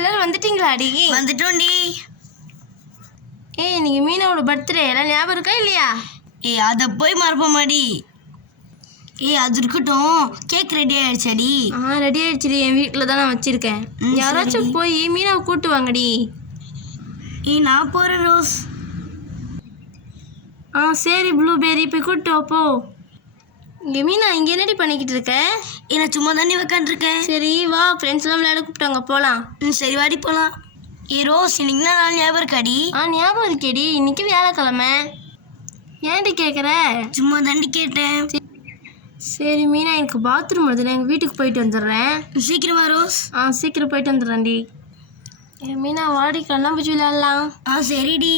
எல்லாரும் வந்துட்டீங்களாடி? வந்துட்டோண்டி. நீங்கள் மீனாவோட பர்த்டே எல்லாம் ஞாபகம் இருக்கா இல்லையா? அதை போய் மறப்பமாடி. அது இருக்கட்டும், கேக் ரெடி ஆயிடுச்சாடி? ரெடி ஆயிடுச்சுடி, என் வீட்டில் தான் நான் வச்சுருக்கேன். யாராச்சும் போய் மீனாவை கூட்டு வாங்கடி. நான் போகிறேன் ரோஸ். சரி ப்ளூபெர்ரி, போய் கூப்பிட்டு வாப்போ. இங்கே மீனா இங்கே என்னடி பண்ணிக்கிட்டு இருக்க? நான் சும்மா தானே உட்காந்துருக்கேன். சரி வா, ஃப்ரெண்ட்ஸ்லாம் விளையாட கூப்பிட்டாங்க, போகலாம். சரி வாடி போகலாம். ரோஸ், இன்னைக்கு தான் நாள் ஞாபகம் இருக்காடி? ஞாபகம் இருக்கேடி, இன்னைக்கு வியாழக்கிழமை. ஏன்டி கேட்குற? சும்மா தாண்டி கேட்டேன். சரி மீனா, எனக்கு பாத்ரூம் வருதுல, எங்கள் வீட்டுக்கு போயிட்டு வந்துடுறேன். சீக்கிரமா ரோஸ்? சீக்கிரம் போயிட்டு வந்துடுறேன்டி. மீனா வாடி, கண்ணாம்பூச்சி விளையாடலாம். சரிடி.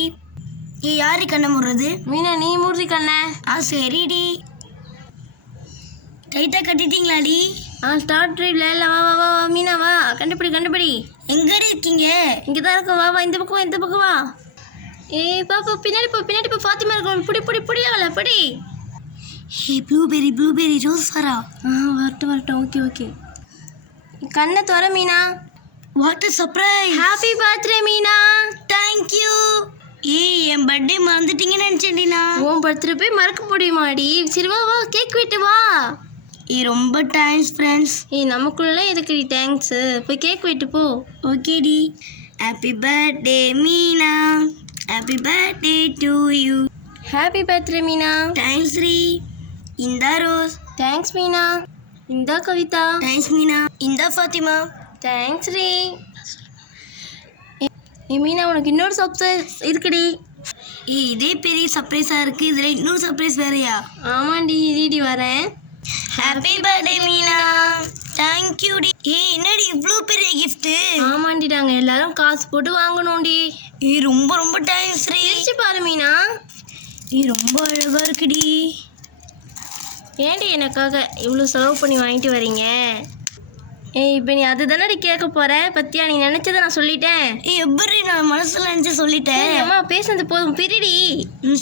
யாரு கண்ணை முடுறது? மீனா நீ மூடி கண்ணை. சரிடி. டைட்டாக கட்டிட்டீங்களாடி? ஸ்டார்ட் விளையாடலாம். வா வா வா வா மீனா, வா. கண்டுபிடி. எங்கடி இருக்கீங்க? இங்கே தான் இருக்கும். வா இந்த பக்கம் வா. பாப்பா பின்னாடி போ. ஃபாத்திமா இருக்கும். புடி அவளை புடி. ப்ளூபெர்ரி ரோஸ் வரா. வரட்டும். ஓகே. கண்ணை துற Meena. What a surprise. Happy birthday Meena. Thank you. என் பர்த்டே மறந்துட்டீங்கன்னு நினச்சேன்டினா. உன் பர்த்டே போய் மறக்க முடியுமாடி? சரி வா கேக் வெட்டு வா. ரொம்ப தேங்க்ஸ் ஃப்ரெண்ட்ஸ். நமக்குள்ள எதுக்கு தேங்க்ஸு? போய் கேக் வெட்டு போ. ஓகேடி. Happy birthday Meena. Happy birthday to you. Happy birthday Meena. Thanks ரீ. இந்தா ரோஸ். தேங்க்ஸ் மீனா. இந்தா கவிதா. தேங்க்ஸ் மீனா. இந்தா ஃபாத்திமா. தேங்க்ஸ் ரீ. மீனா, உனக்கு இன்னொரு சர்ப்ரைஸ் இருக்குடி. இதே பெரிய சர்ப்ரைஸாக இருக்குது, இதில் இன்னொரு சர்ப்ரைஸ் வேறையா? ஆமாண்டி, இருடி வரேன். Happy birthday Meena. தேங்க்யூ டி. என்னடி இவ்வளோ பெரிய கிஃப்ட்டு? ஆமாண்டி, நாங்கள் எல்லாரும் காசு போட்டு வாங்கணும்டி. ரொம்ப தேங்க்ஸ் ரீ. பிரிச்சு பாரு மீனா. ரொம்ப அழகாக இருக்குடி. ஏன்டி எனக்காக இவ்வளோ செலவு பண்ணி வாங்கிட்டு வரீங்க? இப்போ நீ அது தானடி கேட்க போகிற. பத்தியா, நீ நினச்சதை நான் சொல்லிட்டேன். எப்படி நான் மனசில் நினச்சி சொல்லிட்டேன். அம்மா பேசுனது போதும், பிரிடி.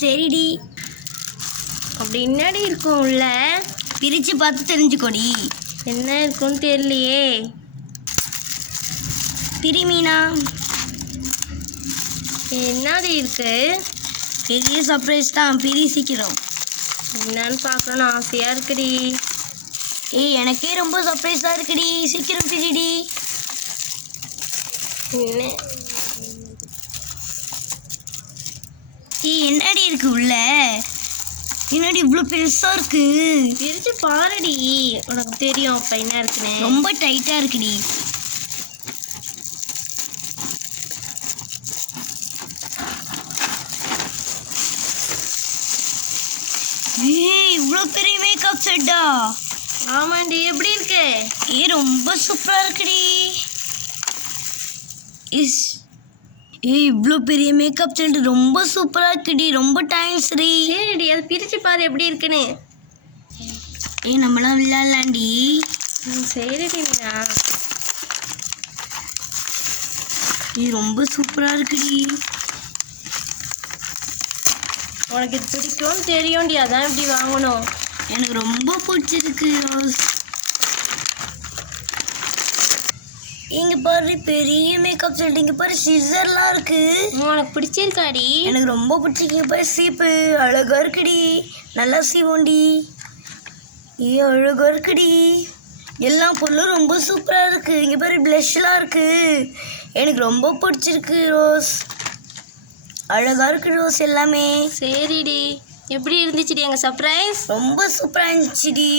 சரிடி. அப்படி என்னடி இருக்கும் உள்ள? பிரித்து பார்த்து தெரிஞ்சுக்கோடி. என்ன இருக்குன்னு தெரியலையே. பிரி மீனா. என்னடி இருக்கு? பெரிய சர்ப்ரைஸ் தான், பிரி சீக்கிரம். என்னன்னு பார்க்கணுன்னு ஆசையாக இருக்குடி. எனக்கே ரொம்ப சர்ப்ரைஸாக இருக்குடி, சீக்கிரம் பிரிடி. என்னடி இருக்கு உள்ள? என்னடி இவ்வளோ பெருசாக இருக்கு? பிரிச்சு பாருடி, உனக்கு தெரியும் அப்போ என்ன இருக்குன்னு. ரொம்ப டைட்டாக இருக்குடி. இவ்வளோ பெரிய மேக்கப் செட்டா? ஆமாண்டி, எப்படி இருக்கு? ரொம்ப சூப்பராக இருக்குடி. இவ்வளோ பெரிய மேக்கப் செட் ரொம்ப சூப்பராக இருக்குடி. ரொம்ப தேங்க்ஸ் ரீ. சரிடி, அதை பிரித்து பாரு எப்படி இருக்குன்னு. நம்மளாம் விளையாடலாண்டி. சரிடி மீனா. ரொம்ப சூப்பராக இருக்குடி. உனக்கு இது பிடிக்கும்னு தெரியும்டி, அதான் இப்படி வாங்கணும். எனக்கு ரொம்ப பிடிச்சிருக்கு ரோஸ். இங்கே பாரு பெரிய மேக்கப் செட். இங்கே பாரு சிசர்லாம் இருக்கு. உனக்கு பிடிச்சிருக்காடி? எனக்கு ரொம்ப பிடிச்சிருக்கு. பாரு சீப்பு அழகாக இருக்குடி. நல்லா சீவோண்டி. அழகாக இருக்குடி. எல்லா பொருளும் ரொம்ப சூப்பராக இருக்குது. இங்கே பாரு ப்ளஷ்லாம் இருக்குது. எனக்கு ரொம்ப பிடிச்சிருக்கு ரோஸ். அழகாக இருக்கு ரோஸ் எல்லாமே. சரிடி, எப்படி இருந்துச்சுடி எங்கள் சர்ப்ரைஸ்? ரொம்ப சூப்பராக இருந்துச்சுடி.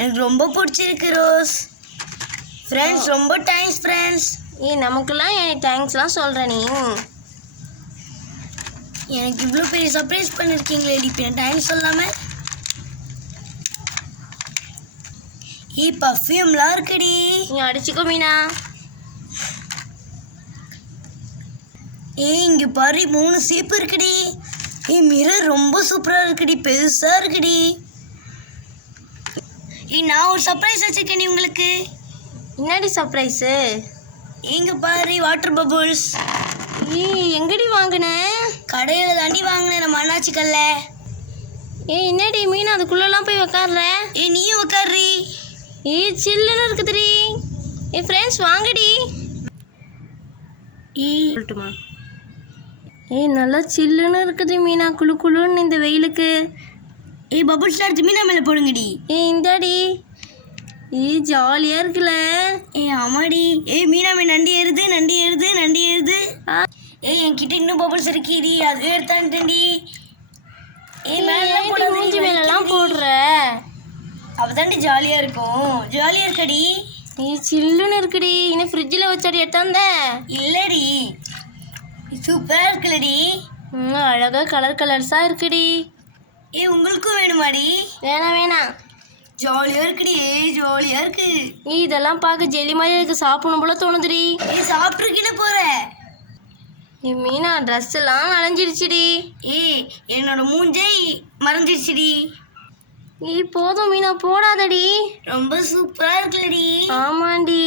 எனக்கு ரொம்ப பிடிச்சிருக்கு ரோஸ். ஃப்ரெண்ட்ஸ், ரொம்ப தேங்க்ஸ் ஃப்ரெண்ட்ஸ். நமக்குலாம் தேங்க்ஸ்லாம் சொல்கிற நீ. எனக்கு இவ்வளோ பெரிய சர்ப்ரைஸ் பண்ணியிருக்கீங்களே, இப்போ தேங்க்ஸ் சொல்லாமல். பர்ஃப்யூம்லாம் இருக்குடி. நீ அடிச்சுக்கோ மீனா. இங்கே பாரு 3 சீப்பு இருக்குடி. மிரர் ரொம்ப சூப்பராக இருக்குடி, பெருசாக இருக்குடி. நான் ஒரு சர்ப்ரைஸ் வச்சுருக்கேன் உங்களுக்கு. என்னடி சர்ப்ரைஸு? இங்கே பாரு வாட்டர் பபுள்ஸ். எங்கடி வாங்கினேன்? கடையில் தாண்டி வாங்கினேன், நம்ம அண்ணாச்சி கல்ல. என்னடி மீனா அதுக்குள்ளெல்லாம் போய் உக்காடுற? நீயும் உக்காடுறி. சில்லுன்னு இருக்குதுடி. ஏய் ஃப்ரெண்ட்ஸ் வாங்கடி. சொல்லட்டுமா? ஏய் நல்லா சில்லுன்னு இருக்குது மீனா, குளு குளுன்னு இந்த வெயிலுக்கு. ஏய் பபுள்ஸ்லாம் எடுத்து மீனா மேலே போடுங்கடி. ஏய் இந்தாடி. ஏய் ஜாலியாக இருக்குல்ல. ஏய் ஆமாடி. ஏய் மீனா மீன் நண்டி ஏறுது நண்டி ஏறுது நண்டி ஏறுது. ஏய் என்கிட்ட இன்னும் பபுள்ஸ் இருக்குடி, அதுவே எடுத்தான்டி. ஏய் மேலே மூஞ்சி மேலெல்லாம் போடுற. அப்பதாண்டி ஜாலியாக இருக்கும். ஜாலியாக இருக்கடி. ஏய் சில்லுன்னு இருக்குடி. இன்னும் ஃப்ரிட்ஜில் வச்சாடி எடுத்தாந்த? இல்லடி சூப்பராக இருக்குல்லடி. அழகாக கலர் கலர்ஸாக இருக்குடி. ஏய் உங்களுக்கும் வேணுமாடி? வேணாம் வேணாம். ஜாலியாக இருக்குடி. ஜாலியாக இருக்கு. நீ இதெல்லாம் பார்க்க ஜெல்லி மாதிரி எனக்கு சாப்பிடணும் போல தோணுதுடி. ஏய் சாப்பிட்ருக்கின்னு போகிற. நீ மீனா ட்ரெஸ் எல்லாம் நனைஞ்சிருச்சுடி. ஏய் என்னோட மூஞ்சை மறைஞ்சிருச்சுடி. நீ போதும் மீனா போடாதடி. ரொம்ப சூப்பராக இருக்குல்லடி. ஆமாண்டி.